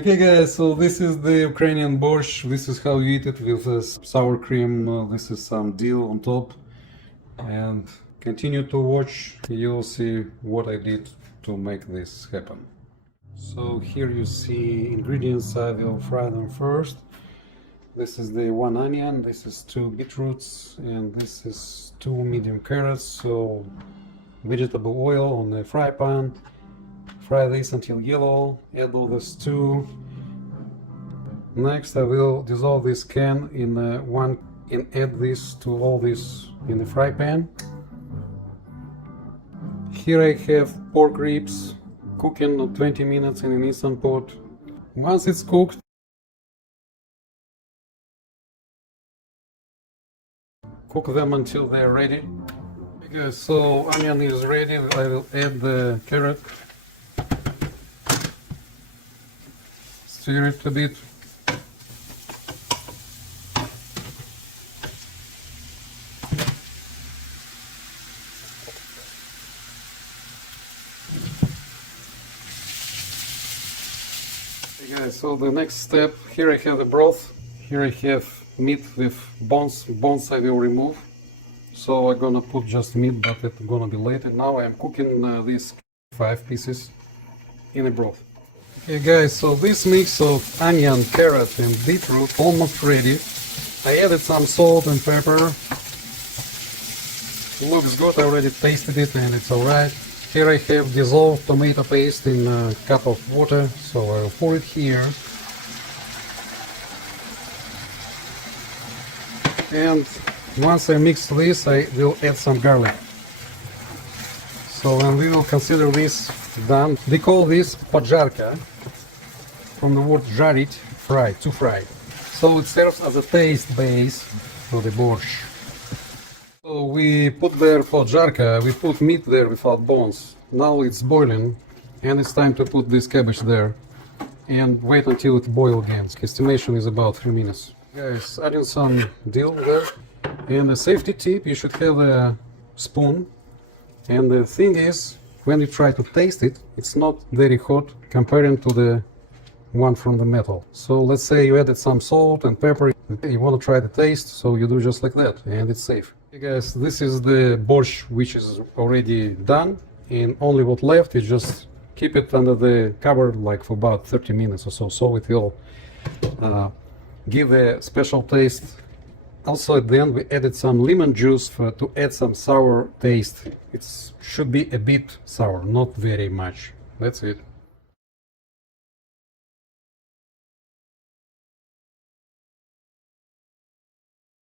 Okay guys, so this is the Ukrainian borscht. This is how you eat it with sour cream. This is some dill on top. And continue to watch, you'll see what I did to make this happen. So here you see ingredients. I will fry them first. This is the 1 onion, this is 2 beetroots, and this is 2 medium carrots. So vegetable oil on the fry pan. Fry this until yellow, add all the stew. Next I will dissolve this can in one and add this to all this in the fry pan. Here I have pork ribs cooking 20 minutes in an instant pot. Once it's cooked, cook them until they're ready. Okay, so onion is ready. I will add the carrot. Stir it a bit. Okay, so the next step, here I have the broth. Here I have meat with bones. Bones I will remove. So I'm gonna put just meat, but it's gonna be later. Now I'm cooking these 5 pieces in a broth. Okay guys, so this mix of onion, carrot and beetroot almost ready. I added some salt and pepper. Looks good, I already tasted it and it's alright. Here I have dissolved tomato paste in a cup of water, so I'll pour it here. And once I mix this, I will add some garlic. So and we will consider this done. They call this podzharka, from the word жарить, fry, to fry. So it serves as a taste base for the borscht. So we put there podzharka, we put meat there without bones. Now it's boiling and it's time to put this cabbage there and wait until it boils again. Estimation is about 3 minutes. Guys, adding some dill there. And a safety tip, you should have a spoon. And the thing is, when you try to taste it, it's not very hot comparing to the one from the metal. So let's say you added some salt and pepper, you want to try the taste, so you do just like that and it's safe. Hey guys, this is the borscht which is already done, and only what left is just keep it under the cover like for about 30 minutes or so, so it will give a special taste. Also at the end we added some lemon juice to add some sour taste. It should be a bit sour, not very much. That's it.